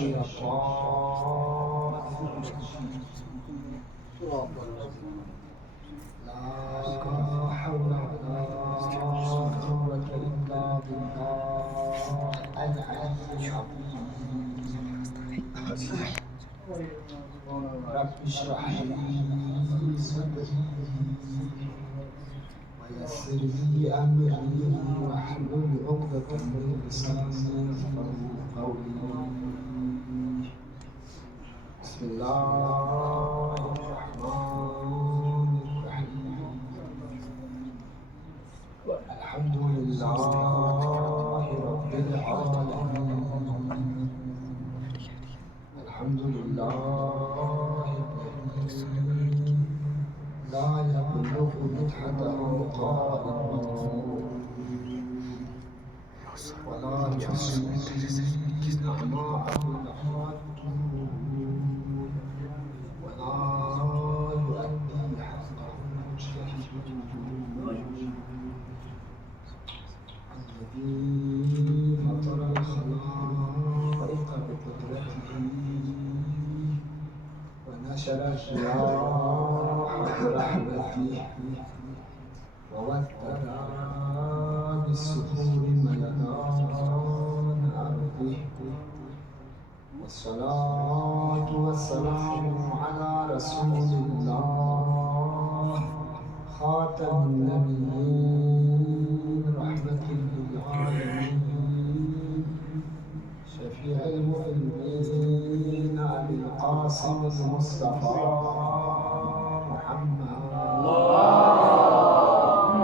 الشيطان الرجيم. لا حول ولا قوة إلا بالله العلي العظيم. رب اشرح لي صدري ويسر لي أمري واحلل عقدة من لساني يفقهوا قولي. بسم الله الرحمن الرحيم. الحمد لله رب العالمين. الحمد لله الذي لا يبلغ مدحته قائل ولا يحصي نعماءه العادون ولا يؤدي حقه المجتهدون. الذي فطر الخلائق بقدرته ونشر الرياح برحمته ووتر بالسحور ميدان أرضه. والصلاة والسلام على رسول الله خاتم النبيين رحمة للعالمين شفيع المذنبين أبي القاسم المصطفى محمد. اللهم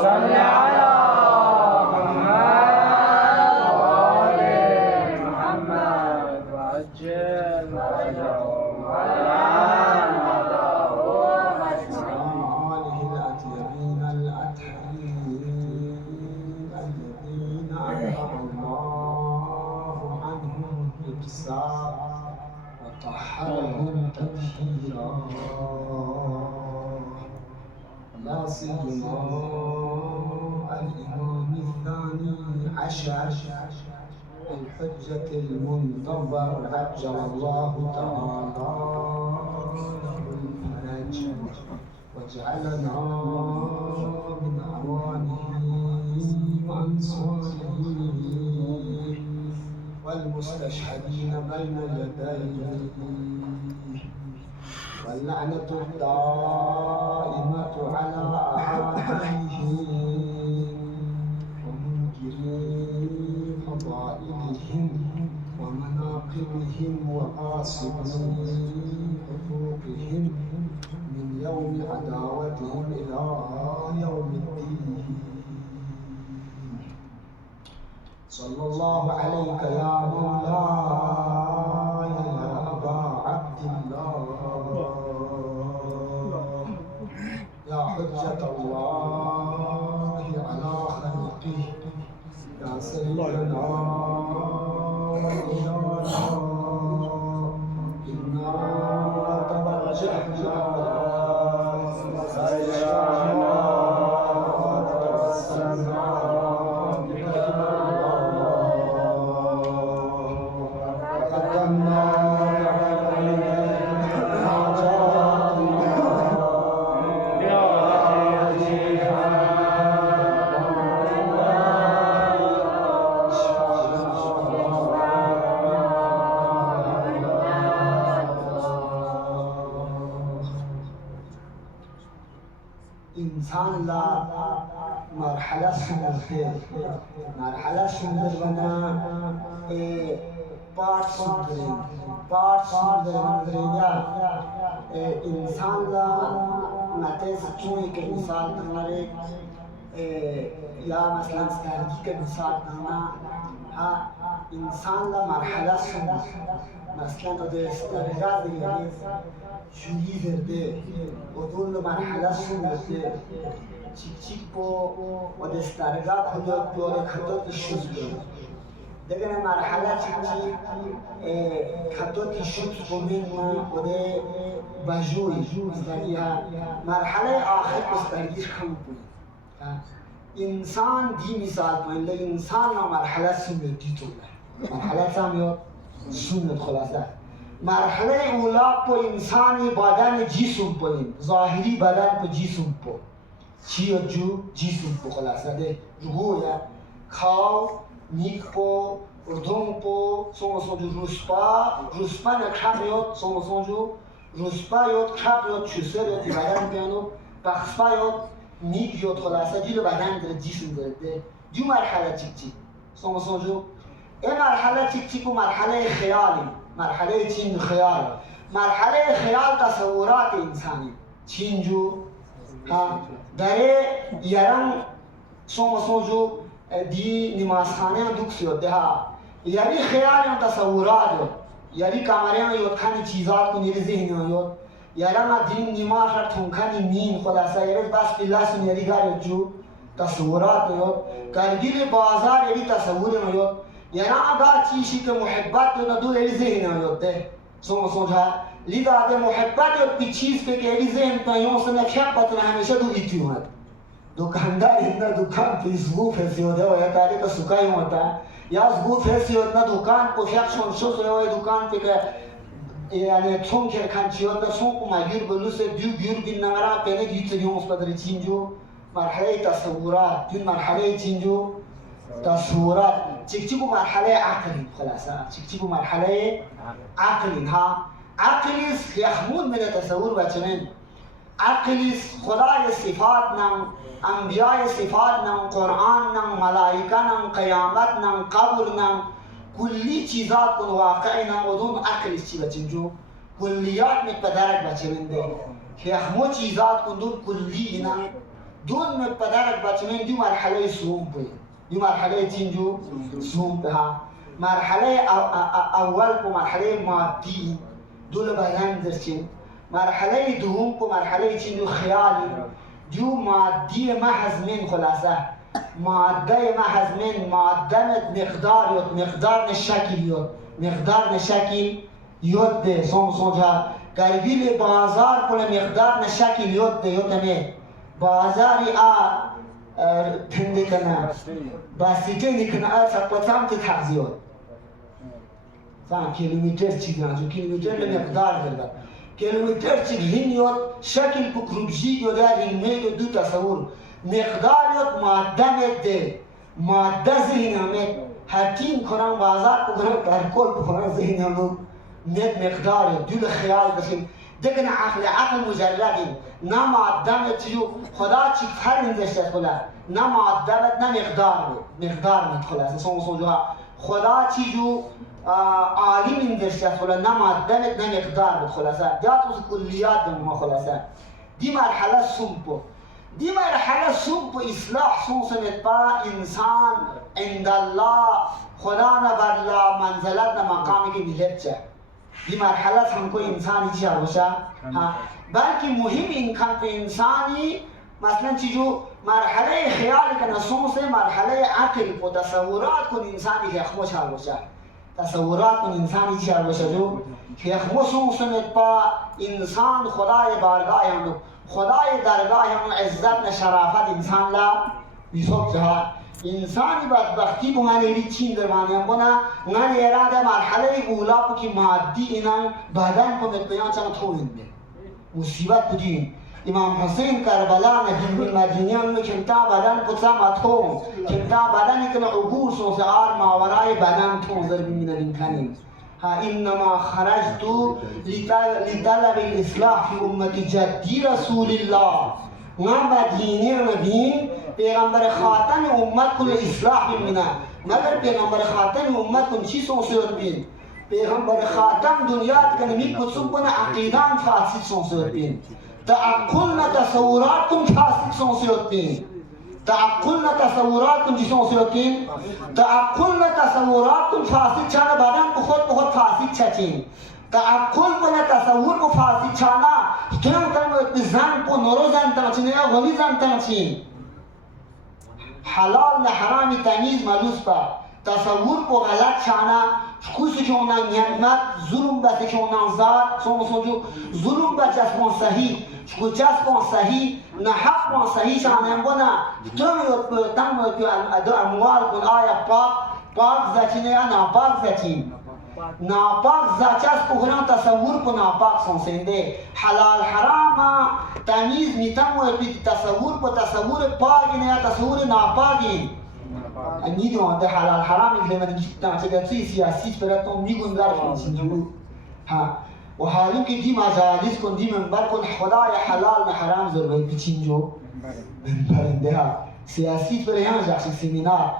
صل على محمد وآل محمد وعجل فرجهم وعلى مداهم آله الأطيبين الأطهرين الذين أنعم الله عنهم بالإحسان وطهرهم تطهيرا. لا سيما الإمام الثاني عشر الحجة المنتظر عجل الله تعالى له الفرج وجعلنا من أعوانه وأنصاره والمستشهدين بين يديه. واللعنة الدائمة على أعدائهم ومنكري فضائلهم ومناقبهم وغاصبي حقوقهم من يوم عداوتهم إلى يوم الدين. صلى الله عليك يا مولاي يا أبا عبد الله يا حجة الله على خلقه يا سيدنا وإلهنا. إنا توجهنا وسجدنا وتوسلنا بك وقدمنا इंसान ला मरहला सुनते मरहला सुंदर बना पाठ सुंदर बना इंसान ला नाते सचुई के मिसाल तुम्हारे या मसलन स्टार्टी के मिसाल करना हाँ इंसान ला मरहला सुंदर मसलन उधर स्टार्टिंग दिया شویی درده و دون مرحله سنده چیک با و دسترگاه خودت دوره خطوط شد دیگه مرحله چیک خطوط شد بمین ما و ده بجوی استریا مرحله آخر استرگیش کم بود انسان دی مثال پایین انسان مرحله سنده دی تو مرحله سامیو سنت خلاصه مرحله اولا پو انسانی بدن جسم پوین ظاهری بدن پو جسم پو چی جو جسم پو خلاصه ده رویا کاو نیک پو اردم پو سونجو رسپا نکرم یاد سونجو رسپا یاد کرب یاد چوسر یاد بدن بیانو بخصپا یاد نیک یاد خلاصه دیلو بدن داره جسم داره ده جو مرحله چی سونجو این مرحله چی کو مرحله خیالی مرحله چین خیال مرحله خیال تصورات انسانی چینجو ها داره یرم سونجو دی نمازخانه دوکسیو ده ها یاری خیال هم تصورات یاری کامره هم یاد کنی چیزات کو نیری ذهن یاد یارم دین نماز را تونکنی مین خلاصه یاری بس پیلاس نیری گاری جو تصورات یاد کارگیل بازار یاری تصور یاد یعنی اگر چیزی که محبت دو یاری ذهن یاد ده سونجا لیدا ده محبت یاد پی چیز که یاری ذهن پیون سنه محبت همیشه دو ایتی اومد दुकानदार इतना दुकान पे इसगू फैसी होता है या तारे का सुखाई होता है या इसगू फैसी होता दुकान को शख्सन शो से वो दुकान पे का यानी छोंग के खांची होता छोंग को मागिर बलू से दू गिर बिन नगरा पहले गीत यूं उस पर चींजो मरहले तस्वुरात दिन मरहले चींजो तस्वुरात चिकचिको मरहले अकली खलासा चिकचिको मरहले अकली ها عقلی يخمون من التصور بچنن عقلی خدای صفات نم انبیاء صفات نم قرآن نم ملائکه نم قیامت نم قبر نم کلی چیزات کن واقعی نم و دون عقلی چی بچن جو کلیات مقدرک بچنن ده که اخمو چیزات کن دون کلی نم دون مقدرک بچنن دو مرحله سوم بی دو مرحله چین جو سوم به مرحله اول کو مرحله مادی دول بیان درچین مرحله دوم کو مرحله چین جو خیالی جو مادی محض من خلاصه ماده محض من ماده مقدار یاد مقدار نشکل یاد مقدار نشکل یاد ده سونجا گرگیل بازار کل مقدار نشکل یاد ده یاد نه بازاری تنده کنه باسیته نکنه سقطام تحضیات فهم کیلومتر چی گرانجو کیلومتر مقدار داره کیلومتر چی هین یاد شکل بکروبجی یاد رنگ دو تصور مقدار یاد ماده ده ماده ذهن همه حتیم کنم بازار کنم در کل بکنم ذهن همه مقدار یاد دو خیال بشیم دیگه عقل مجردی نه ماده چیو خدا چی فرق داشته خدا نه ماده نه مقدار خلاص سونجا خدا چیجو عالم داشته خلا نه ماده نه مقدار خلاصه جات از کلیات ما خلاصه دی مرحله سومپو دی مرحله سومپو اصلاح سونسنت با انسان عند الله خدا نه برلا منزلت نه مقامی که میلبچه دی مرحله هم کوئی انسانی چی باشه بلکه مهم این کن که انسانی مثلا چیجو مرحله خیال کنه سونسه مرحله عقل و تصورات کن انسانی که اخموش ها باشه تصورات کن انسانی چی باشه جو که اخموش سونسنت با انسان خدای بارگاه هم خدای درگاه هم عزت و شرافت انسان لا بیسوک جها انسانی بدبختی بمانه چین درمانی هم کنه نان اراده مرحله اولا که مادی اینان بدن کنه بیان چند توین بی مصیبت بدین امام حسین کربلا نبی مدینیان میں کمتا بدن کتا ماتون کمتا بدن کنا عبور سوسعار ماورای بدن تون ضربی من الامکانین انما خرجت لطلب الاصلاح في امت جدی رسول الله من بدینی نبیم پیغمبر خاتم امت کل اصلاح بمنا مگر پیغمبر خاتم امت کن چی سوسیت بین پیغمبر خاتم دنیا کنمی کسم کن عقیدان فاسد سوسیت بین تعقلنا تصوراتكم فاسد سونسيوتين تعقلنا تصوراتكم جي سونسيوتين تعقلنا تصوراتكم فاسد چانا بعدن بخود فاسد چاچين تعقل بنا تصور کو فاسد چانا تم تم زن کو نورو زن تاچين یا غني زن تاچين حلال نه حرام تمیز ملوس با تصور کو غلط چانا خوش چونا نعمت ظلم بس چونا ذات سونجو ظلم بس اسمون صحیح شکوچاس کن صحیح نه حق کن صحیح شانم بنا تم دو اموال کن آیا پاک زچینه یا ناپاک زچین ناپاک زاچاس پوخنا تصور کو ناپاک سنسنده حلال حرام تمیز نیتم و پی تصور کو تصور پاک نه یا تصور ناپاکی نیدو ده حلال حرام که من گفتم چه چیزی سیاسی براتون میگن در خودشون ها و حالی که دی مجالس کن دی منبر کن خدای حلال نه حرام ضرور بچینجو برنده ها سیاسی پر یان جاش سیمینار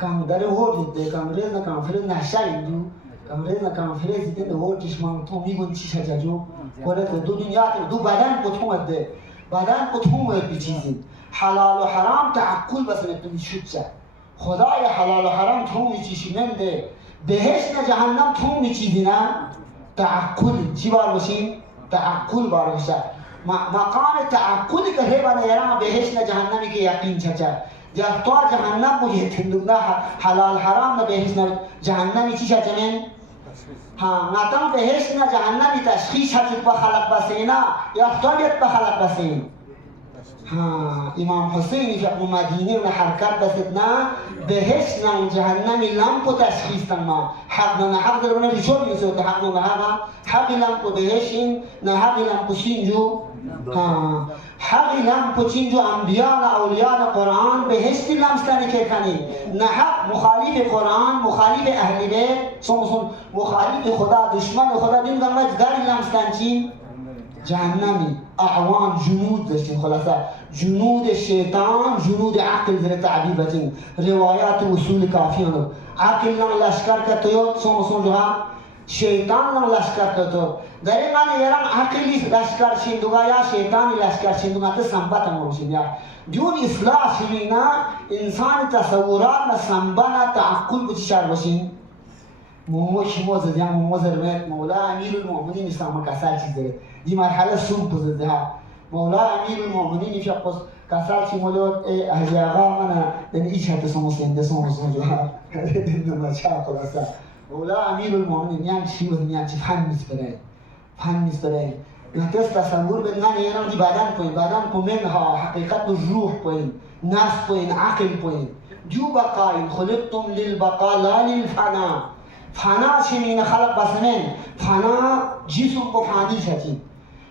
کام در هور دیده کانگرس نه کانفرنس نشایندو کانگرس نه کانفرنس دیده هور کشمان تو میگن چی شجاجو ولات دو دنیا دو بدن کتوم ده بدن کتوم بچیزی حلال و حرام تعقل بس نتونی شد خدای حلال و حرام تو میچیشیننده بهشت نه جهنم تو میچیدی نه تعقل چی بار باشین تعقل بار باشه مقام تعقلی که هیبانه یران بهشت نه جهنمی که یقین چچا جا تو جهنم مجھے تندونا حلال حرام نه بهشت نه جهنمی چی چچنین ها ناتم بهشت نه جهنمی تشخیص حجت بخلق بسینا یا اختاریت بخلق بسین ها امام حسین فقه مدینه و حرکت بسیدنا بهشت نه جهنمی لامپو تشخیص تنما حق نه حق در بنا ریشو بیسوت حق نه حق لامپو بهشت نه حق لامپو سینجو حق لامپو چینجو انبیاء و اولیاء قرآن بهشت لامستانی که کنی نه حق مخالف قرآن مخالف اهل بیت سوم مخالف خدا دشمن خدا دین گنگا جداری لامستان چین جهنمی اعوان جنود داشتیم خلاصه جنود شیطان جنود عقل در تعبیر بچین روایات اصول کافیانو عقل لن لشکر کتیو سوم جها شیطان لن لشکر کتیو در این معنی یران عقلی لشکر شندوگا یا شیطانی لشکر شندوگا تا سنبت مروشید یا دیون اصلاح شمینا انسان تصورات و سنبانا تعقل بچی شار باشین موش موزد یا موزد رمید مولا امیر المؤمنین اسلام کسال چیز داره دی مرحله سوم بزرده ها مولا امیر المؤمنین فی قص کسال چی مولود اهلی آقا منا دن ایچ هات سومسین دسوم جو ها دن مچا خلاصا مولا امیر المؤمنین یان چی و یان چی فهم نیست برای نتیجه تصور بدن یعنی بدن پوین ها حقیقت و روح پوین نفس پوین عقل پوین جو بقاین خلقتم للبقاء لا للفنا فنا شمین خلق بسمن فنا جسم کو فانی شدی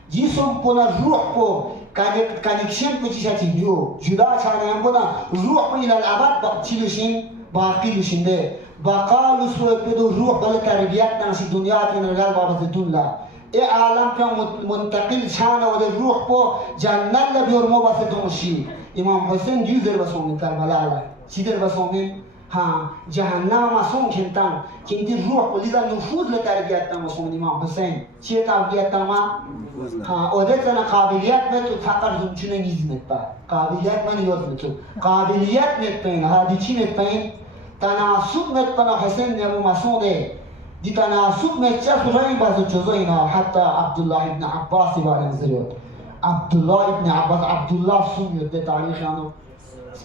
جسم کو روح کو کانکشن کو چیزی جو جدا چانه هم بودا روح کو الى الابد چیلوشین باقی لوشینده بقا لسو بدو روح بل تربیت نشی دنیا کی نگال بابت دنیا ای عالم پہ منتقل شان و روح کو جنت لبی اور مو بس دوشی امام حسین جو در بسومن کربلا چی در بسومن ها جهنم مسوم کنتن کنتی روح کو لیدا نفوذ لتربیت مسومن امام حسین چی تربیت ما ها اودتنا قابلیت میں تو فقر زمچونه نیزمت با قابلیت من یاد تو قابلیت مت پین هادی چی مت پین تناسب مت پنا حسین نے ابو مسعود دی تناسب مت چه فرای بازو جزو اینا حتی عبدالله ابن عباس بارن زریوت عبدالله ابن عبدالله سنیت ده تاریخ آنو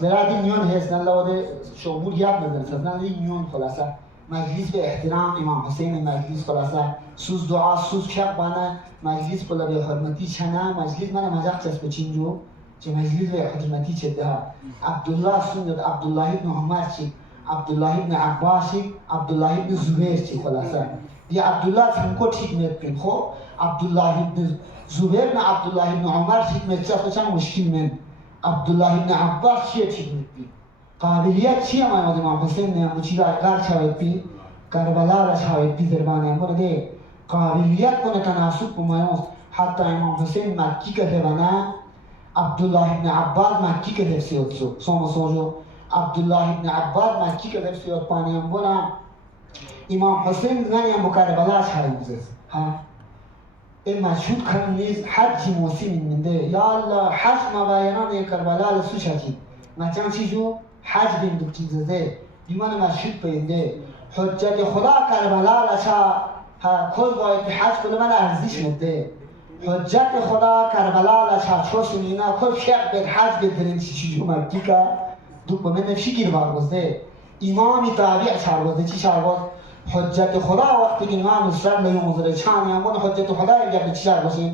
برای نیون هستن لوده شمول یاد ندارن سازن نیون خلاصه مجلس به احترام امام حسین مجلس خلاصه سوز دعا سوز شب بانه مجلس بلا به حرمتی چنه مجلس من مجاق چسب چینجو چه مجلس به حرمتی چه ده عبدالله سنیت عبدالله ابن عمر چی عبدالله ابن عباس چی عبدالله ابن زبیر چی خلاصه دی عبدالله سنکو ٹھیک میت پین خو عبدالله ابن زبیر نه عبدالله ابن عمر ٹھیک میت چه خوچان مشکل من عبدالله ابن عباس چیه ٹھیک میت پین قابلیت چیه ما امام حسین نے مچی را اقرار شاید پی کربلا را شاید پی دربانه امور ده قابلیت کو تناسب کو مایوس حتی امام حسین مکی که بنا عبدالله ابن عباس مکی که درسیوت سو سوجو عبدالله ابن عباس مکی که درسیوت پانی امبونا امام حسین زنی هم کربلا شاید بزرد ها این مشهود کن نیز حج موسیم منده یا الله حج مباینان کربلا لسو شدید مچان چیزو حج بین دو چیزده دیمان مشهود پینده حجت خدا کربلا لچا کل باید حج کنه من ارزش مده حجت خدا کربلا لچا چوش مینا کل شیخ بید حج بید درین چیزو مکی که دو با من فکر بارگزده امامی تابع چارگزده چی چارگزده حجت خدا وقتی که امام اسلام نیومزده چانی همون حجت خدا اگر چی چارگزده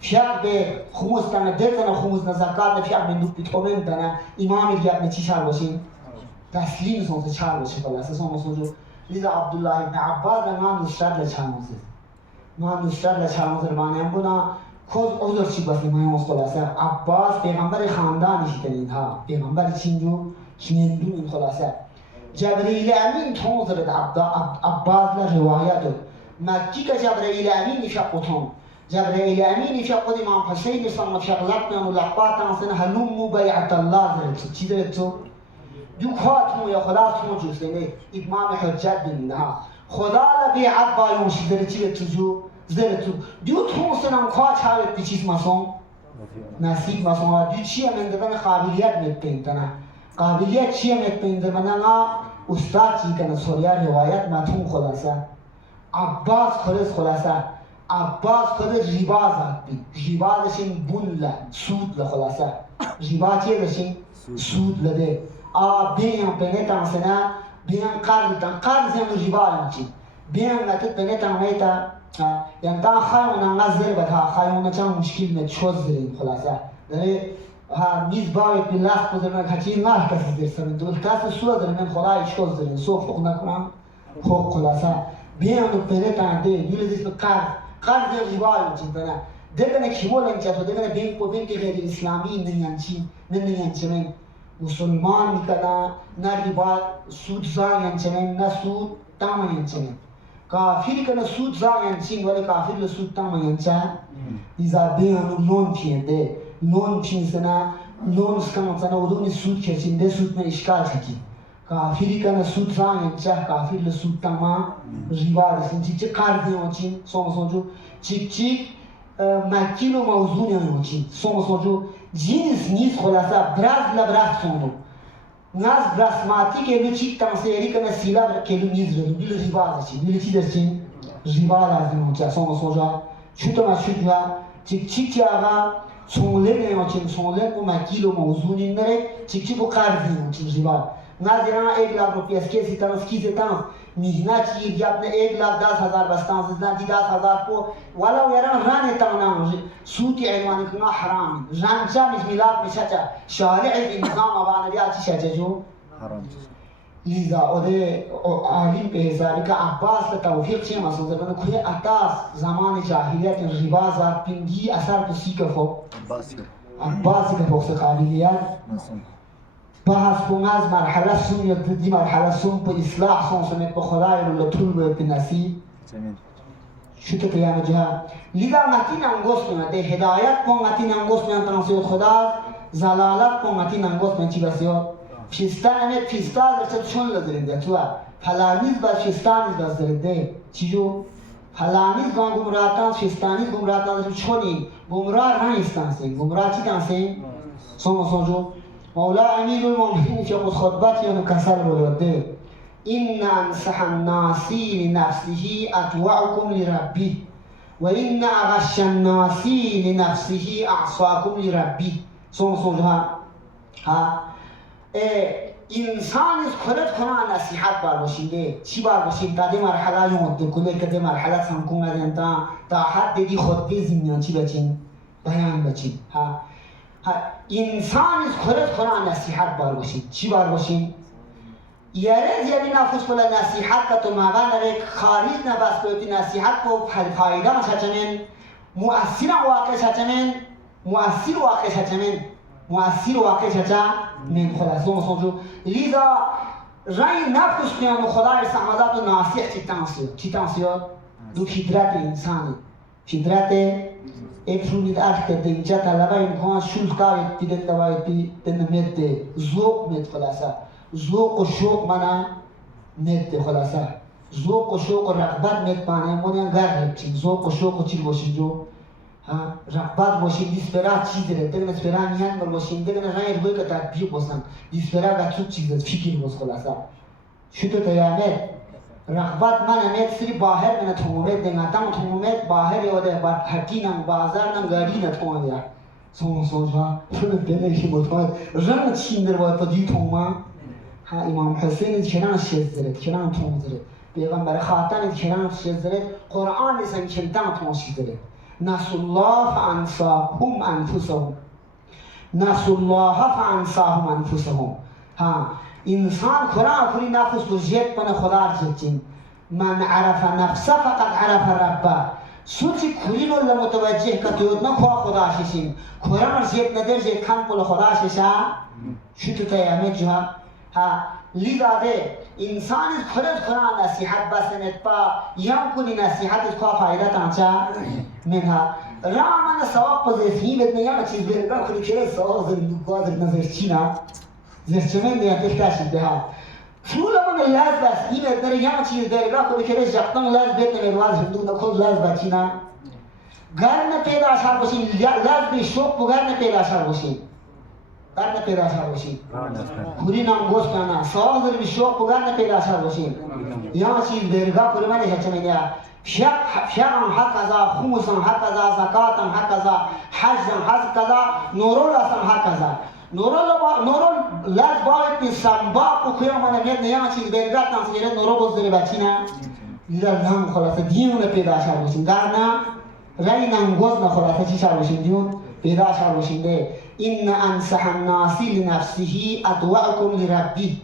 فیق به خموز تنه دیتنه خموز نزکات فیق به دوک بیتومن تنه امامی اگر چی چارگزده تسلیم سونسه چارگزده خلاصه سونسه جو لذا عبد الله بن عباس ما نصرت لچانوزه ما نصرت لچانوزه معنی بنا خود عذر چی بس ما خلاصه عباس پیغمبر خاندانش ترین ها پیغمبر چینجو هندو این خلاصه جبرئیل امین تونزرد عباس لروایت مکی که جبرئیل امین نفقتهم جبرئیل امین نفقت امام حسین صلی نفقت من لقبات انسان هلوم بیعت الله زرد چی زرد تو دو خاتم یا خدا تو جوسنه امام حجت بینها خدا لبیعت بایوش زرد چی تو زرد تو دو تونسنم خواهد چاوید بی چیز مسون نصیب مسون دو چیه من دبن قابلیت میتپینتنه قابلیت چیه میتپینده من استاد چی کنه سوریا روایت متون خلاصه عباس خلاصه عباس خود ریبا زد بی ریبا داشتین بون سود خلاصه ریبا چیه داشتین سود لده بیان پنیتان سنه بیان قرض یعنی ریبا یعنی بیان نتت پنیتان میتا یعنی دا خیون نظر بده خیون چند مشکل می چوز زرین خلاصه داره میز باید به لحظ بزرگ کچی نه کسی درسن دول کسی سو داره من خدای چوز زرین سو فوق نکنم خوب خلاصه بیان پنیتان ده دوله دیست به قرض ریبا یعنی دگنه کیمول انچه دگنه بینک غیر اسلامی نمیانچی من مسلمان میکنه نه ریبا سود زاین چنین نه سود تامین چنین کافری کنه سود زاین چین ولی کافر لسود تامین چن ایزا بیانو لون پیده لون پینسنه لون سکنه ودونی سود کچینده سود من اشکال چکی کافری کنه سود زاین چه کافر لسود تاما ریبا دستین چی قرضی اون چین سومسونجو چیک مکیل و موضوعی اون چین سومسونجو جنس نیست خلاصه براز لبراز سونو ناز براسماتی که لوچی تمسیری کنه سیلا کلو نیز رو بیل ریباز چی بیل چی درچین ریبا لازم اونجا سومسونجا چوتو مسجد چیک آقا سونله نمیچین سونله کو مکیل و موضوعی نره چیک کو قرضی اون ریبا نازیران 1 लाख रुपया कैसी तरह की से तरह महीना चाहिए कि आपने 1,10,000 बस्तान से ना 10,000 को वाला यारा राने तमना सूती ऐवान का हराम रांचा मिलाप में चाचा शारिع النظام अबान दिया अच्छी चाचा जो حرام लिजा ओदे आलिम पे हिसाब का अब्बास का तौफीक से मसला बने खुद अतास ज़मान जाहिलियत रिबा ज़ात पिंगी असर तो सीख फो अब्बास का फो से काबिलियत بحث کن از مرحله سون یا دی مرحله سون په اصلاح سون سنت به خدای رو لطول به نصیب شو که یعنی جها لیدا نتین انگوست نه ده هدایت کو نتین انگوست نه تناسیت خدا زلالت کو نتین انگوست نه چی بسیار فیستان نه فیستان درست چون لذرنده تو فلانیز با فیستانیز لذرنده چیجو فلانیز گام گمراتان فیستانیز گمراتان درست چونی گمراه رنگستانسی گمراه چی تانسی سومسونجو مولا امیر المؤمنین که خطبت یا کسر بوده این انصح الناسی لنفسه اطوعكم لربه و این اغش الناسی لنفسه اعصاكم لربه سومسونجو ها انسان از خودت کنه نصیحت بار باشیده چی بار باشید تا دی مرحله یاد کنه که دی مرحله سمکون ندین تا حد دی خطبه زمینان چی بچین بیان بچین ها انسان از خودت کنه نصیحت بار باشید چی بار باشید یاره زیادی نفوس بلا نصیحت که تو مغا نره خارج نباس بیوتی نصیحت کو فایده مشاچنین مؤثر واقع شاچنین مؤثر واقع شاچا من خلاصو مسونجو لیزا رای نفس پیانو خدای سمازات و ناصیح چی تانسیو دو فطرت انسانی فطرت افرونید اخت دینجا طلبه امکان شول کاوید دیدن دوایت دن مد ذوق مد خلاصه ذوق و شوق منا مد خلاصه ذوق و شوق و رغبت مد پانه مونیان گرد چین ذوق و شوق و چیل باشین جو رغبت باشین دیسپرا چیز داره دگن اسپرا نیان بر باشین دگن رای روی که تطبیق باشن دیسپرا گچو چیز فکر باش خلاصه شده تیامت رغبت من امید سری باهر من تومید دنگاتم تومید باهر یاده بر حکینم بازار نم گاری نتوانید سومسونجا چون دلشی مطمئن رنگ چین در باید پدی توما ها امام حسین کران شیز دارد کران توم دارد پیغمبر خاتم کران شیز دارد قرآن نیستن کلدان توم شیز دارد نسوا الله فانساهم انفسهم نسوا الله فانساهم انفسهم ها انسان قرآن کری نفس کو جیت پن خدا جتین من عرف نفسه فقط عرف ربه سوچی کری رو متوجه کتود نه خدا ششیم قرآن جیت ندر جیت کن پل خدا ششا شو تو تیامت جا ها لیدا ده انسان خودت قرآن نصیحت بسنت پا یم کنی نصیحت کو فایده تانچا منها رامن سواب پوزیشنی بدن یا چیز برگا کنی که سواب زر نظر چینا زرچمن دیا تختاشید به ها طول من لاز بس این بدن یا چیز برگا کنی که جفتن لاز بدن رواز هندو نکول لاز بچینا گرم پیدا شار باشین لاز به شوق بگرم پیدا شار باشین گرم پیدا شار باشین کوری نام گوش کنه سواب زر به شوق بگرم پیدا شار باشین یا چیز برگا کنی من هچمن دیا شرعا هكذا خمسا هكذا زكاة هكذا حجا هكذا نور هكذا نور لاز باید سنباق و کیا من میاد نیا چیز برگرد نامسیره نور بزدری بچینا لیدر نام خلاصه دیون پیدا شد باشین گرنا رای نامگوز نخلاصه چی شد باشین دیون پیدا شد باشین ده این انصح الناسی لنفسه ادوعکم لربی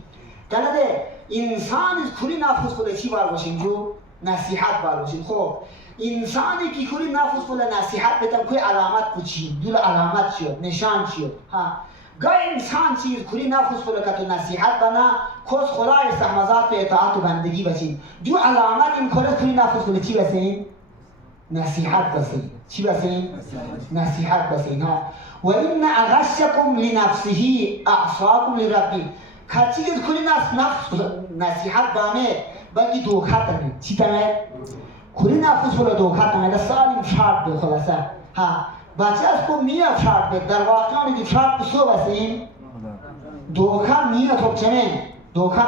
کنه ده انسان کلی نفس خود چی بار باشین جو نصیحت بار باشین خب انسانی که کلی نفس خود نصیحت بتم کوئی علامت پوچی دول علامت شد نشان شد ها گاهی انسان چیز کلی نفس خود که تو نصیحت بنا کس خدای استحمازات به اطاعت و بندگی بشین دو علامت این کلی نفس خود چی بسین؟ نصیحت بسین چی بسین؟ نصیحت بسین ها و این اغشکم لنفسه اعصاکم لربی کچی که کلی نصیحت بامه بلکه دوخت تمه چی تمه؟ کلی نفس خود دوخت تمه ده سالیم شرط به خلاصه ها بچه از کو میاد شرط به در واقعانی که شرط بسو بسیم دوخت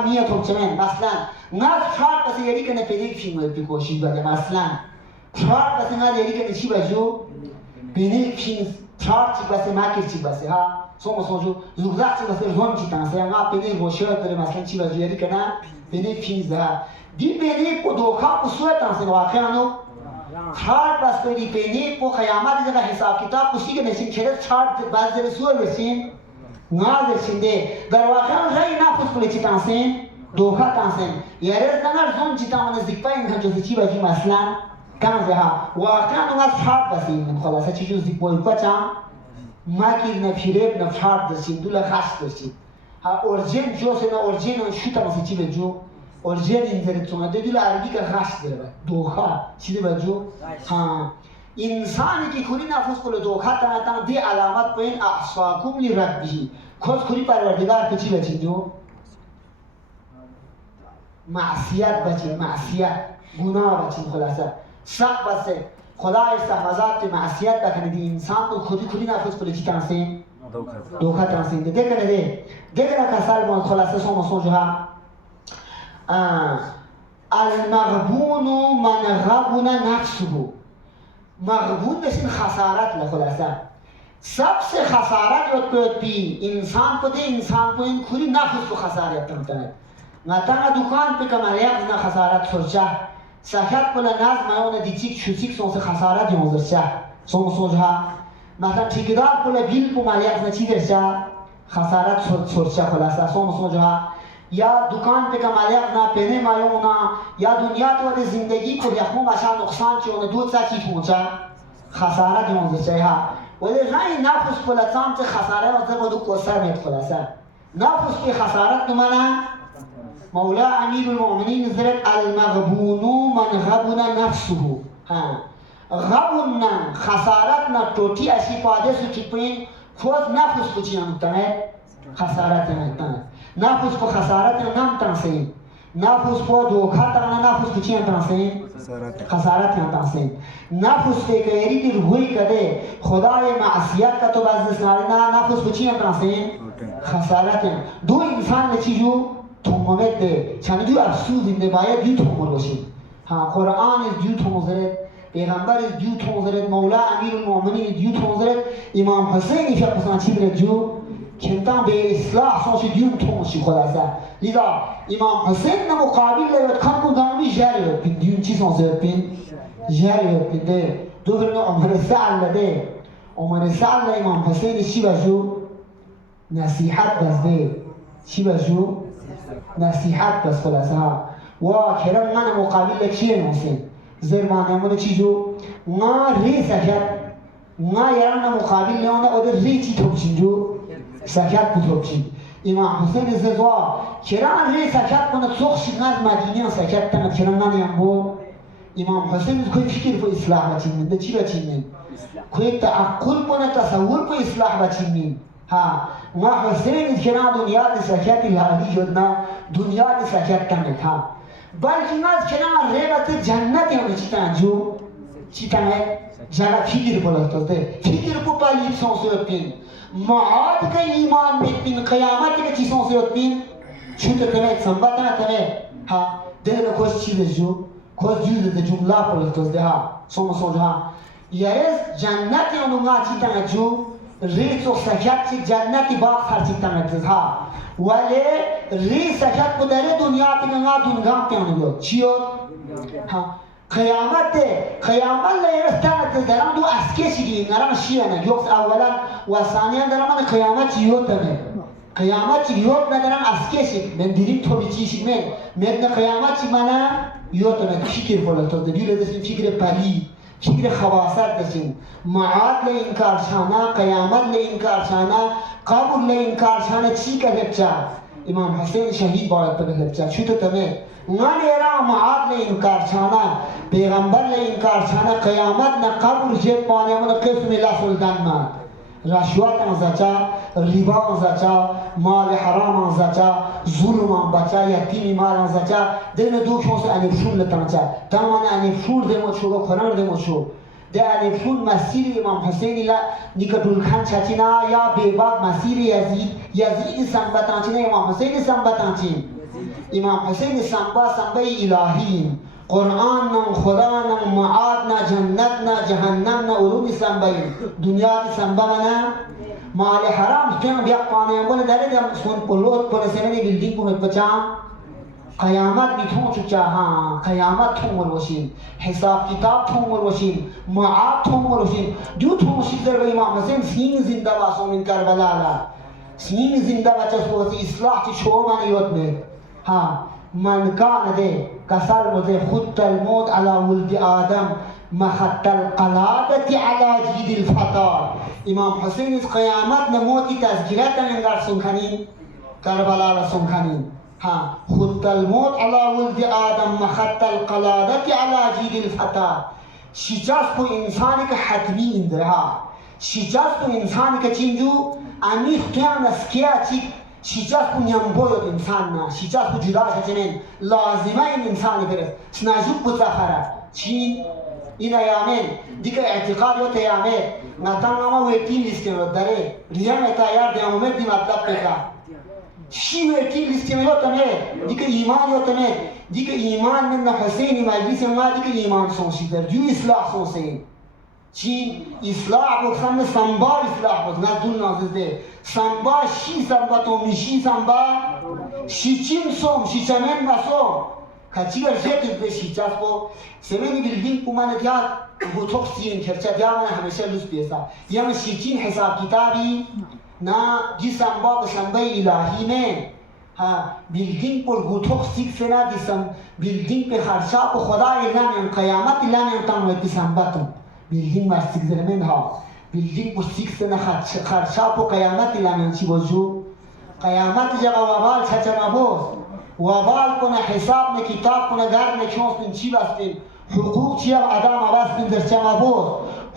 میاد توب چمن مثلا ناز شرط بسی یعنی که نپیدی کشیم باید بکوشید بده مثلا شرط بسی ناز یعنی که نچی بجو بینی کشیم شرط چی بسی مکر چی بسی ها سوم جو زوگزاق چی بسی رون چی تنسه انگا بینی روشیات داره مثلا چی بجو یعنی که نه بینی کشیم ده دی بینی کو دوخت بسوه تنسه واقعانو شرط بس کوئی پینی کو قیامت جگہ حساب کتاب کسی کے نشین چرت شرط باز در سور بسین ناز رسینده در واقعا رای نفس کلی چی تانسین دوخت تانسین یارز نگر زون چی تامان زیپا این جو چی باشی مثلا کنزه ها واقعا نگاز شرط بسین خلاصه چی جو زیپوی پچا ماکی نفیرب نفشرط دستین دولا خشت دستین ها اورجین جو سینا اورجین شو تانسی چی بجو اورجین اینترکتونه ده دولا عربی که خشت داره دوخت چی ده بجو ها انسانی که کلی نفس کل دوخت تانتان دی علامت پوین اعصاکم لربی کس کلی پروردگار پچی بچین جو معصیت بچین معصیت گناه بچین خلاصه سق بسه خدا استحوذات معصیت بکنه دی انسان کو کلی نفس کل چی تانسین دوخت تانسین ده کنه ده کنه کسال بان خلاصه سوم جو ها المغبون من غبن نفسه مغبون بسین خسارت لخلاصه सबसे खसारत योत्पी इंसान को दे इंसान को इन खुली नफ्स को खसारत करता है नताना दुकान पे कमालिया ना खसारत सोचा सखत को नाज मायो ने दिचिक शुसिक सो से खसारत योजरचा सो सोजा मतलब ठेकेदार को बिल को मालिया ना चीजरचा खसारत सोचा खलासा सो सोजा या दुकान पे कमालिया ना पहने मायो ना या दुनिया तो वाली जिंदगी को यखमो माशा नुकसान चो ना दूध सा चीज पहुंचा खसारत योजरचा ولی رای نفس پلاتام چه خساره و زبادو کوسر میت خلاصه نفس که خسارت نمانا مولا امیر المؤمنین زرد المغبونو من غبن نفسه غبن خسارت نا توتی اسی پاده سو چپین فوز نفس کو چی نمتا ہے خسارت نمتا نفس کو خسارت نمتا سین نفس کو دوکھا تانا نفس کو چی نمتا سین خسارت نمتا سین نفس पे कहेरी की रुई कदे खुदाए मासियत का तो बाज नस्नाना नफ्स को चीन प्रासें खसारत है दो इंसान ने चीजो थोमने दे छाने दो अफसोस इन बाया दो थोमर बशी हां कुरान इस दो थोमजरे पैगंबर इस दो थोमजरे मौला अमीर المؤمنین दो थोमजरे इमाम हुसैन इस पसंद चीज जो کنتا به اصلاح سوش دیون تونشی خلاصه لیدا امام حسین نه مقابل لود کن کو دامی جاری ود بین دیون چی سون زد بین جاری ود بین ده دوباره عمر سعد ده عمر سعد امام حسین چی بجو نصیحت بس ده چی بجو نصیحت بس خلاصه ها و کرم من مقابل چیه حسین زرمانه من چیزو ما ری سکت ما یاران مقابل لیونه او در ری چی توبچینجو سکت بتوبچین امام حسین زروا کرم ری سکت من سخشی نز مدینه سکت تنگ کرم من یم بو امام حسین کوئی فکر کو اصلاح بچین ده چی بچین کوئی تعقل کنه تصور کو اصلاح بچین ها ما حسین کنه دنیا دی سکت الهی جدنا دنیا دی سکت تنگ ها بلکه ناز کنه ریبت جنت یعنی چی تنجو چی تنگ جگہ فکر بولتا ہے فکر کو پالی سانسے ہوتین معاد کا ایمان میتین قیامت کے چیزوں سے ہوتین چھوٹے تمہیں سنبھاتا تمہیں ها ده کوش چیز جو کوش جوز ده جمله بولتا ہے ها سون ها یارز جنت یعنی ما چی تنگ جو ریت و سکت چی جنتی باغ هر چی تنگ ها ولی ری سکت بداره دنیا تنگا دنیا تنگا چیو ها قیامت قیامت لیرستان درام دو اسکه شدی نرام شیانه یوکس اولا و ثانیا درام قیامت چیوت نه قیامت چیوت نه درام اسکه شد من دیریم تو بیچی شد من قیامت چی منا یوت نه فکر بولد تو دیگه دستیم فکر پلی فکر خواصت دستیم معاد لی انکار شانا قیامت لی انکار شانا قبر لی انکار شانا چی که بچه امام حسین شهید باید بچه چطور تمه من ایرا معاد لی انکار شانا پیغمبر لی انکار شانا قیامت نه قبر جیب پانه من قسم الله سلطان ما رشوت انزچا ربا انزچا مال حرام انزچا ظلم انبچا یتیم مال انزچا دین دو کشون سے انفشون لطنچا تامان انفشور دیمو چو و قرآن دیمو چو ده انفشون مسیر امام حسین لا نکتول خان چاچینا یا بیباب مسیر یزید سنبتانچینا امام حسین سنبتانچین امام حسین سنبای الهی قرآن نم خدا نم معاد نا جنت نا جهنم نا علوم سنبای دنیا کی سنبانا مال حرام کیوں بیا پانے بولے دارے جب سون پلوت پر سینے بلڈنگ کو بچا قیامت بھی تھوں چچا ہاں قیامت تھوں وشین حساب کتاب تھوں وشین معاد تھوں وشین جو تھوں شدر امام حسین سین زندہ واسو من کربلا لا سین زندہ بچا سو اصلاح کی شومان یوت میں ها من كان ده كسر مزه خط الموت على ولد آدم مخط القلادة على جيد الفتار امام حسين قيامت نموتي تذكيرات انگار سنخانين كربلاء سنخانين ها خط الموت على ولد آدم مخط القلادة على جيد الفتار شجاز کو انسان کا حتمی اندرها شجاز کو انسان کا چنجو امی خطیان اسکیا چیک شیچاس کو نیامبویت انسان نا شیچاس کو جدا شچنین لازمه این انسانی برس سناجوب بزاخره چین این ایامین دیگه اعتقاد یوت ایامین نتان اما ویتین لیستیم رو داره ریان اتایار دیم اومد دیم اطلب بکا شی ویتین لیستیم یوت نه دیگه ایمان یوت نه دیگه ایمان من حسین مجلس ما دیگه ایمان سونسی در جو اصلاح سونسی چین اصلاح بود خم سنبا اصلاح بود نزدول نازده سنبا شی سنبا تو میشی سنبا شیچین سوم شیچمن بسوم کچی گر شکل به شیچاس کو سمینی بیلدینگ کو من دیا بوتوکس تین کرچا دیا من همیشه لوس بیسا یا من شیچین حساب کتابی نا جی سنبا بسنبا الهی میں ها بیلدینگ پر بوتوکس تیک سنا دیسم بیلدینگ پہ خرشا کو خدا اعلان قیامت اعلان تام ویتی سنبا تو بیلدینگ مارسیک زرمن ها بیلدینگ پر سیک سنا خرشا کو قیامت اعلان چی وجو قیامت جگہ وبال چھچنا بوز وبال کنه حساب نه کتاب کنه گرد نه چونس بین چی بستین حقوق چی هم ادام عوض بین در چما بود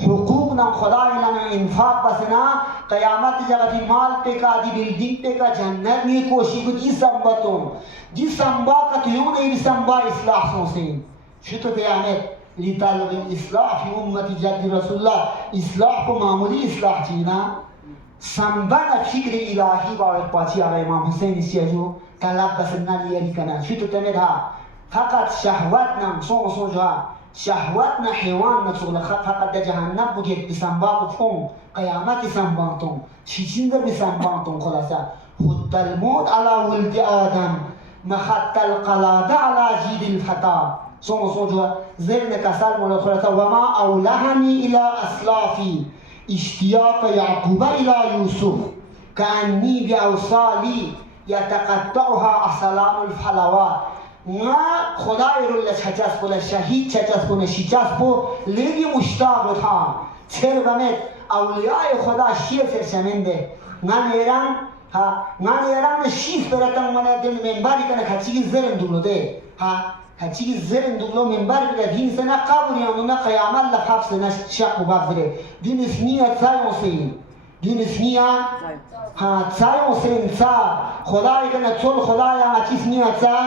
حقوق نم خدای نم انفاق بسنا قیامت جگہ دی مال پہ کا دی بیلدینگ پہ کا جنت میں کوشی کو دی سنبتون دی سنبا کا تیون ای سنبا اصلاح سوسین شتو قیامت لطالب الاصلاح فی امت جد رسول اللہ اصلاح کو معمولی اصلاح چینا سنبت فکر الہی باید پاچی آگا امام حسین سیجو طلب بسنن یری کنن شو تو تمدها فقط شهوت نم سون جا شهوت نه حیوان نه شغل فقط در جهنم بگید بسنبا بفهم قیامت سنبانتون چیزین در بسنبانتون خلاصه خط الموت على ولد آدم مخط القلادة على جيد الفتى سون جا زرن کسل مولا خلاصه وما اولهني الى اسلافي اشتیاق یعقوب الى یوسف کانی باوصالی یتقطعها اصلان الفلوات ما خدای رو لچچسب و لشهید چچسب و نشیچسب و لیگی مشتاق تا چربمت اولیاء خدا شیر سرشمنده من ایران شیف براتم من دل منبری کنه کچی زرن دولده کچی زرن دولو منبر بگه دین سنه قبولی اونو قیامت لفحف سنه شق و بفره دین اسمیه تایون سین دین اسمیه تایون سین تا خدای کنه چول خدای اچی اسمیه تا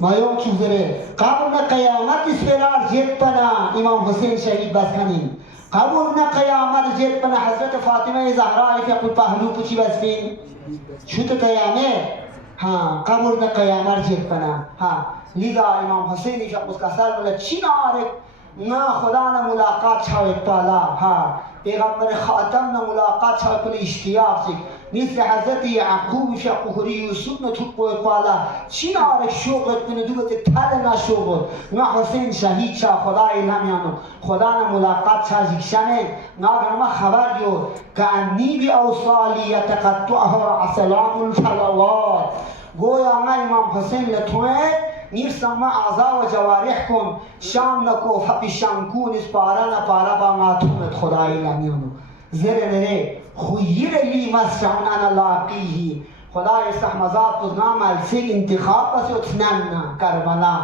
مایون چوزره قبول قیامت اسفرار جد پنا امام حسین شهید بس کنیم قبول قیامت جد پنا حضرت فاطمه زهرا که اپل پهلو پوچی بس بین شوت قیامه قبول قیامت جد پنا لذا امام حسینی که اس کا سر بولا چی نارک نا خدا نه ملاقات شاید پالا پیغمبر خاتم نه ملاقات شاید پل اشتیاق چک مثل حضرت یعقوب شقوری یوسف نه توک پالا چی نارک شوقت کنه دوبت تل نه شوقت نا حسین شهید شا خدا نمیانو خدا نه ملاقات شا جکشنه نا ما خبر دیو که انی بی اوصالی یتقطعها اصلان الفلوات گویا ما امام حسین لطوه نیرسم ما اعضا و جوارح کن شام نکو فقی شام کون اس پارا نپارا با ماتومت خدای نمیونو زر نره خویر لی مسعون انا لاقیه خدای استحمزات کز نام السی انتخاب بس اتنن کربلا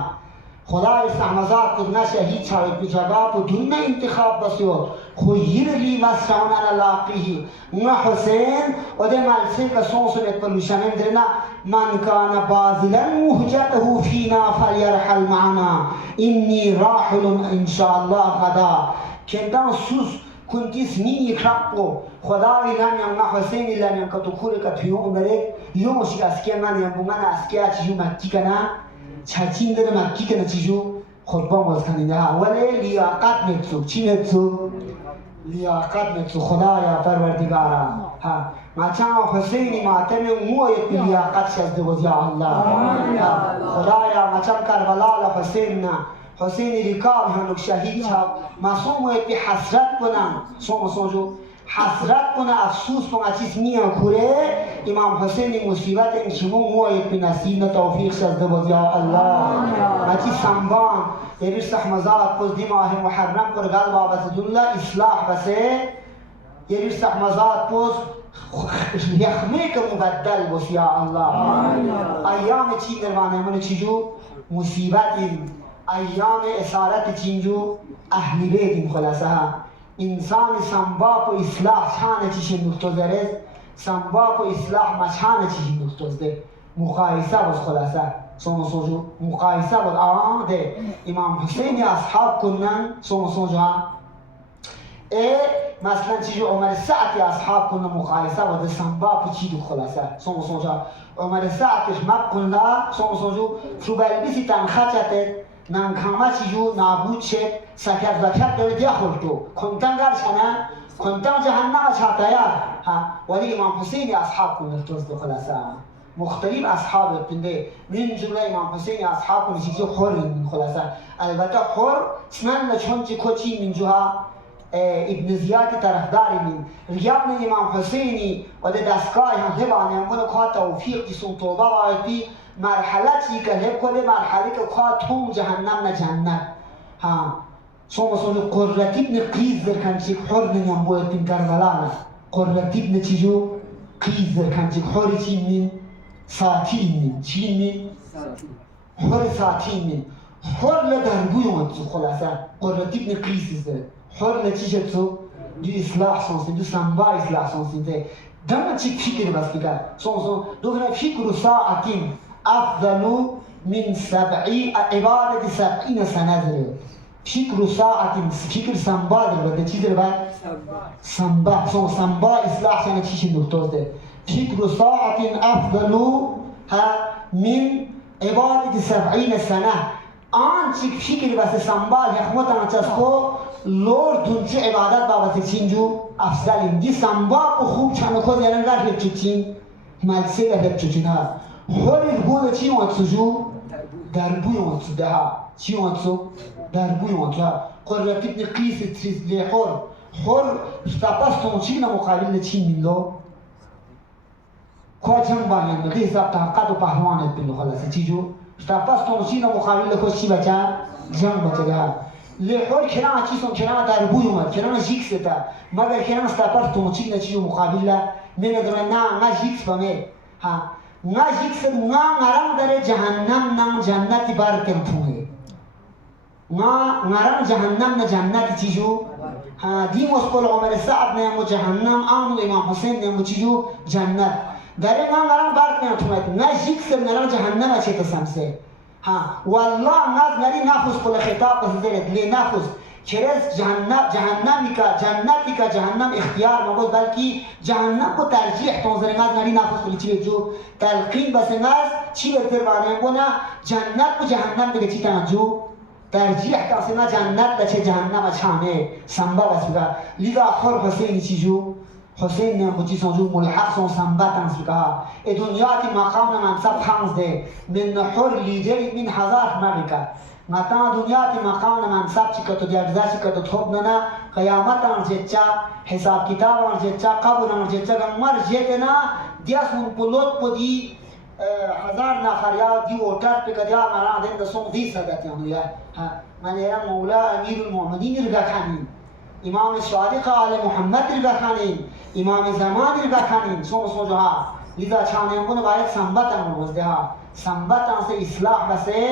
خدای استحمزات کز نشهید شاید بجگاب و دون انتخاب بس خویر لی مسعون انا لاقیه نا حسین و ده ملسی که سونسونت پلوشنن درنا من كان باذلا مهجته فينا فليرحل معنا إني راحل إن شاء الله غدا كندان سوس كنت اسمي كرقو خداي لم يمنع حسين لم يمنع كتكور كتيوم مريك يوم شيء أسكي من يمبونا أسكي أشيو مكي كنا چاچين در مكي كنا چيجو خطبه مزكني ده ولی لیاقت نتسو چی نتسو لیاقت نتسو خدایا پروردگارا مچان حسینی ماتم مویت لیاقت شد و یا الله خدایا مچان کربلا حسین حسین ریکاب هنوک شهید شد مسوم ویت بی حسرت کنن سومو حسرت کنه افسوس کنه چیز میان کوره امام حسین مصیبت انشمو مویت بی نصیب توفیق شد و یا الله مچی سنبان یه سحمزات پس دی ماه محرم پر قلبا بس دولله اصلاح بسه یه سحمزات پس یخمه که مبدل بس یا الله ایام چی درمانه من چیجو مصیبت ایام اسارت چینجو اهلی بیدیم خلاصه انسان سنباپ و اصلاح چانه چیش نکتوزرز سنباپ و اصلاح مچانه چیش نکتوزده مقایسه بس خلاصه سومو مقایسه بود ده امام حسین اصحاب کنن سومو مثلا چیجو عمر ساعتی اصحاب کنن مقایسه بود سنباپ چی دو خلاصه سومو عمر ساعتش مب کنن سومو شو بلبیسی تنخچته نانکامه چیجو نابود شد سکت زکت داره دیا خورتو کنتن گرشنه کنتن جهنم چاہتا ولی امام حسین اصحاب کنن توزدو خلاصه مختلف اصحاب بنده من جمله امام حسین اصحاب کنن چیزی خور من خلاصه البته خور سنن چونچی کچی من جوها ابن زیاد طرفداری من ریاب من امام حسینی و ده دستگاه هم هبانه هم کنه که توفیق دیسون توبه وایدی مرحله چی که لب کنه مرحله که خواه توم جهنم نه جنت سوما قررت ابن قیز در کنچک حر نیم باید بین کربلانا قررت ابن چیجو قیز در کنچک حر چی من ساتی من چی من حر ساتی من حر لدربوی منتو خلاصه قررت ابن قیز در حر لچیشت تو دو اصلاح سونسین دو سنبا اصلاح سونسین ده دم چی فکر بس بگه سوما دو فکر ساعتین أفضل من 70 عبادة 70 سنة ذلك فكر ساعة فكر سنبا ذلك چی ذلك سنبا سنبا إصلاح سنة چیش نکتوز ده فكر ساعة أفضل من عبادة 70 سنة آن چی فکر بس سنبا حکمتان چسکو لور دونچو عبادت بابت چینجو افضل دی سنبا کو خوب چانکو دیرنگار هیچ چین ملسه ده چین ها خوری بوده چی وانتو جو دربوی وانتو ده چی وانتو دربوی وانتو قررت ابن قیس تریز لی حر تپاس تو چی نمقابل چی میلو خواه جنگ باید ده حساب تحقیق و پهلوانت بینو خلاصه چیجو شتاپاس تونسینا مقابل خوش چی بچه جنگ بچه ده لیحول کران چیزون کران دربوی اومد کران جیکس تا مگر کران شتاپاس تونسینا چیجو مقابل میره درن نه جیکس بامه ها نه جیکس نه نرم داره جهنم نه جنتی بار تنتونه نه نرم جهنم نه جنتی چیجو ها دی مسکول عمر سعد نه جهنم آنو امام حسین نه چیجو جنت داره ما نرم بارت نتونید نه جیکس نرم جهنم چه تسمسه ها والله ناز نری نفس کل خطاب بزرد لی نفس چرس جهنمی کا جنتی کا جهنم اختیار مگود بلکی جهنم کو ترجیح تونزر ناز نری نفس کل چی جو تلقین بس ناز چی بهتر بانه گونا جنت کو جهنم دیگه چی تنجو ترجیح تاسنا جنت لچه جهنم اچانه سنبا بس بگا لیدا خور حسینی چی جو حسین نے مجھے سمجھو ملحق سن سنبات انس کہا ای دنیا کی مقام منصب خمس دے من حر لیدر من ہزار ملکہ نتا دنیا کی مقام منصب چکا تو دیارزا چکا تو تھوب ننا قیامت انس جچا حساب کتاب انس جچا قبر انس جچا گمر جیتنا دیاس من پلوت پو دی ہزار نفر یا دی ووٹر پہ کدیا مران دین دسوں دی صدت یعنی یا من یا مولا امیر المؤمنین رگا خانین امام صادق آل محمد رضا خانین امام زمان رضا خانین سو جہاں لذا چھانے ہم کو باید سنبت ہم بزدے ہاں سنبت ہم سے اصلاح بسے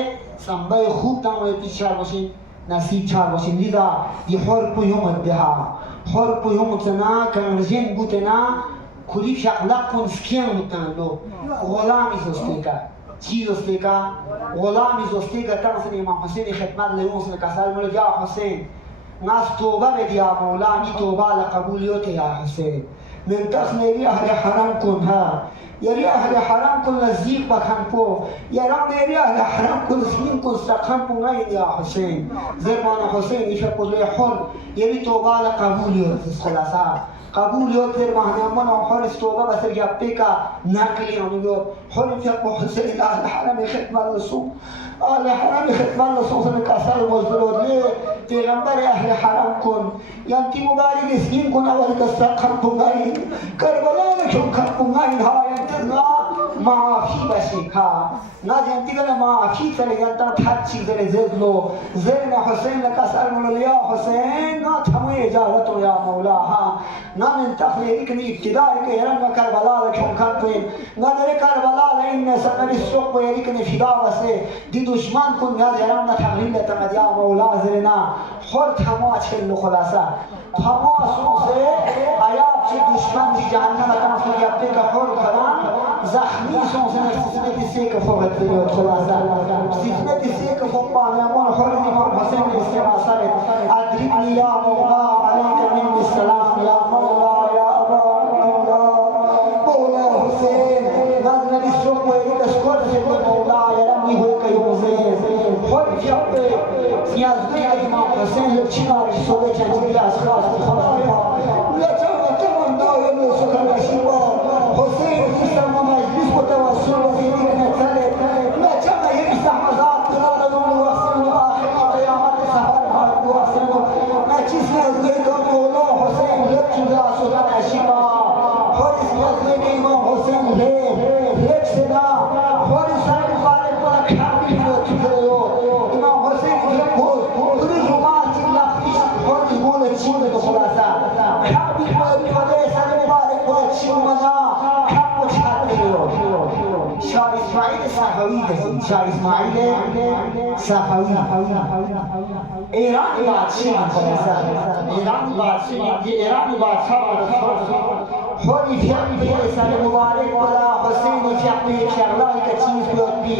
سنبہ خوب تم ہوئے پیچھار باشین نصیب چھار باشین لذا دی حر پویوم ادے ہاں حر پویوم اتنا کنرجین بوتنا کلی شقلق کن سکین بوتنا لو غلامی زستے کا چیز زستے کا غلامی زستے کا تم سے امام حسین خدمت لیون سے کسال ملو یا حسین ناس توبه بدی یا مولا می توبه لقبولیوت یا حسین من تخنیری اهل حرم کن ها یری اهل حرم کن نزدیک بکن کو یرا میری اهل حرم کن سلیم کن سقم کن غیر یا حسین زرمان حسین ایشه قدر حر یری توبه لقبولیوت خلاصا قبولیوت زرمان من حر توبه بسر گپی کا نقلی آنیوت حر فیق حسین اهل حرم خدمت رسول اهل حرم خدمت رسول صلی کسر مزدرود لی پیغمبر اهل حرم کن ینتی مبارک اسکین کن اول کسر خم کنگاین کربلا نکم خم کنگاین ها ینتی نا معافی بشی کا ناز ینتی گل معافی سر ینتا تحت چیز زدلو زرن حسین لکسر ملو یا حسین نا تھموی اجازتو یا مولا ها نا من تخلیری کنی ابتدائی که یرن و کربلا لکم خم کنین نا در کربلا لئین سنر سوق و یری کنی فدا بسه دی دشمن کن یاد یران نا تغلیل تمد یا مولا زرنا خود تمام چلو خلاصه تمام سوزه آیاب چه دشمن دی جهنم تنفر یابته که خور خدان زخمی سوزه سیزنتی سی که فوقت بریود خلاصه سیزنتی سی که فوق بانیمون خور نیمان حسین استماع سرد ادرکنی یا مولا علیک من السلام یا مولا یا ابا مولا حسین نظر نبی سوق و ایک اشکر شکل مولا یرمی ہوئی که یوزه خور فیابته نیازگوی امام حسین لبچیناری صبح چنجوری از خواست خدایا لچم تمام دایم سکر نشیبا حسین سیستم و مجلس و توسل و زیدی نتله لچم یک زحمزات قرار دون وحسن و آخری قیامت سفر حال و حسن و نچیز نیازگوی که مولا حسین لبچیناری سکر نشیبا حریص نیازگوی امام حسین لب صدا حریص سر مبارک و کمی رو تکریو امام حسین چیز تو خلاصا کبی مدیونه سر مبارک بود چیز منا کب و چهت دیو شاه اسماعیل صفوی دستی شاه اسماعیل صفوی ایران بادشاہ خلاصا ایران بادشاہ یہ ایران بادشاہ خوری فیقی سر مبارک بلا حسین فیقی شغلای که چیز بیاد بی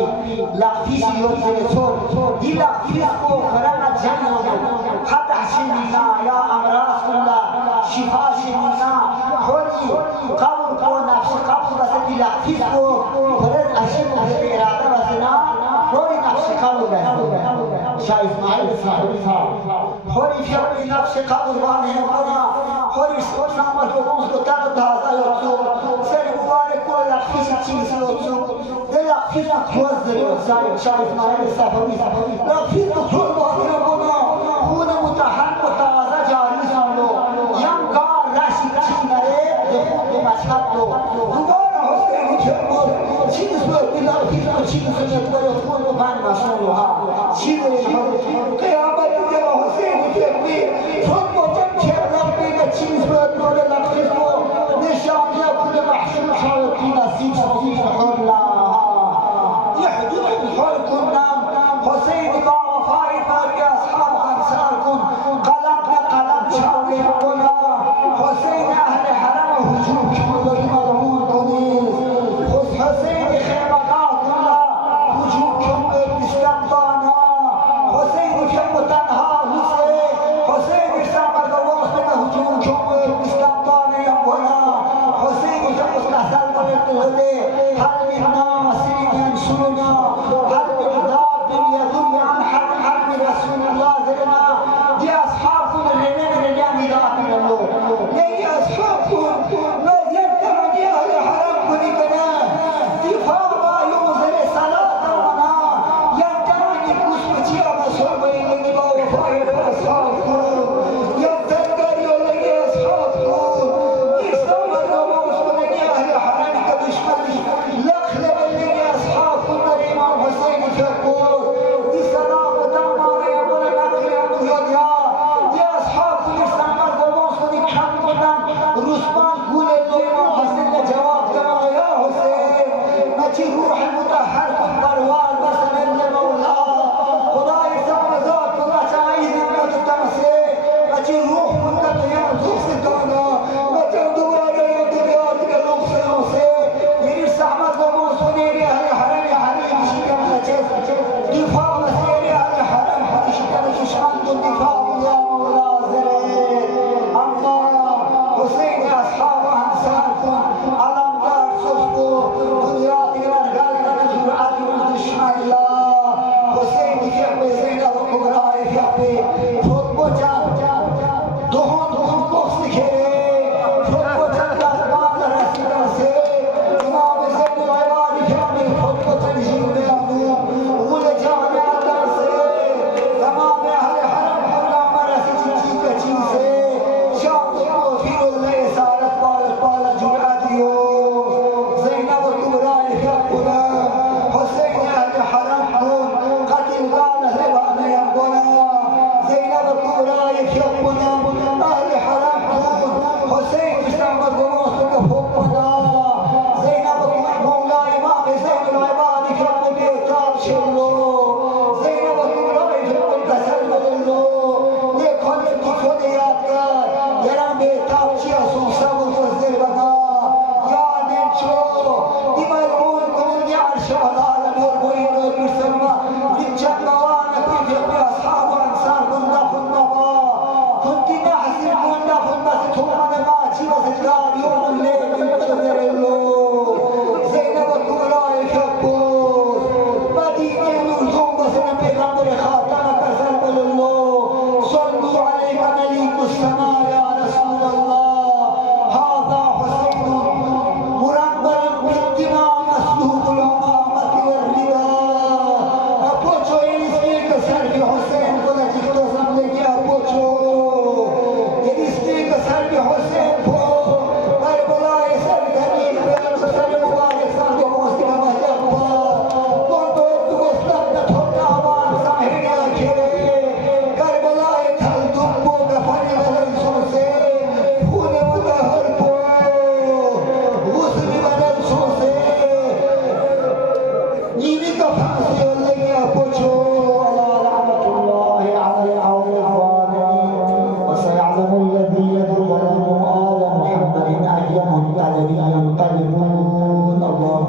لغفیش بیاد زلطور دی لغفیش کو خرق جنگ فتح شنینا یا امراض کنلا شفا شنینا خوری قبر کو نفس قبر بسدی لغفیش کو خرد اشن خرد اراده بسنا خوری نفس قبر بسد شاه اسماعیل صاحبی خوری فیقی نفس قبر بانه کنا خوری نامد و بونز کو تد تازه یوتو سر مبارک کو لغفیش چیز یوتو ده لغفیش کوز دریو شاه اسماعیل صاحبی لغفیش کو خور بانه کنا خون متحرک و تازه جاری سنلو یم کار رشید چینره ده خون مشهد لو دوباره حسین Ni